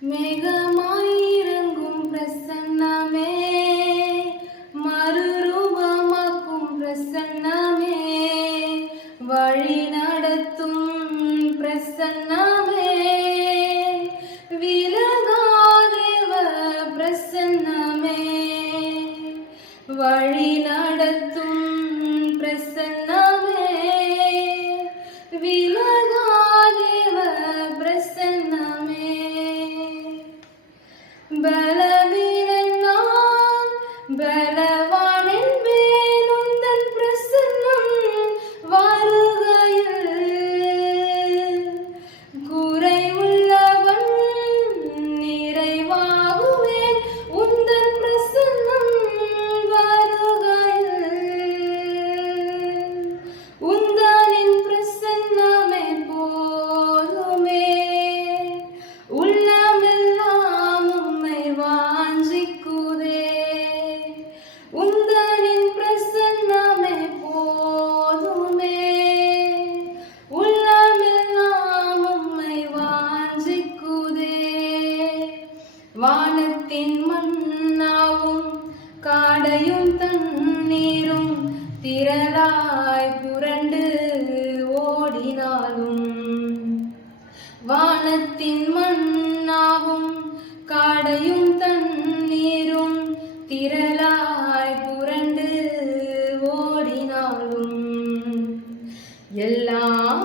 மேகமாயிரங்கும் பிரசன்னமே, மறுரூபமாக்கும் பிரசன்னமே, வழி நடத்தும் பிரசன்னமே, விலகாதேவ பிரசன்னமே, வழி நடத்தும் பிரசன்னமே, விலகாதேவ பிரசன்னமே. பலவீனன் நான் பலவான் என்பேன் உந்தன் பிரசன்னம் வருகையில், குறை உள்ளவன் நிறைவாகுவேன் உந்தன் பிரசன்னம் வருகையில். உந்தனின் பிரசன்னமே போதுமே, உள்ளமெல்லாம் உம்மை வாஞ்சிக்குதே. உந்தனின் பிரசன்னமே போதுமே, உள்ளமெல்லாம் உம்மை வாஞ்சிக்குதே. வானத்தின் மன்னாவும் காடையும் தண்ணீரும் திரளாய் புரண்டு ஓடினாலும், வானத்தின் மன்னாவும் காடையும் தண்ணீரும் திரளாய் புரண்டு ஓடினாலும், எல்லாம்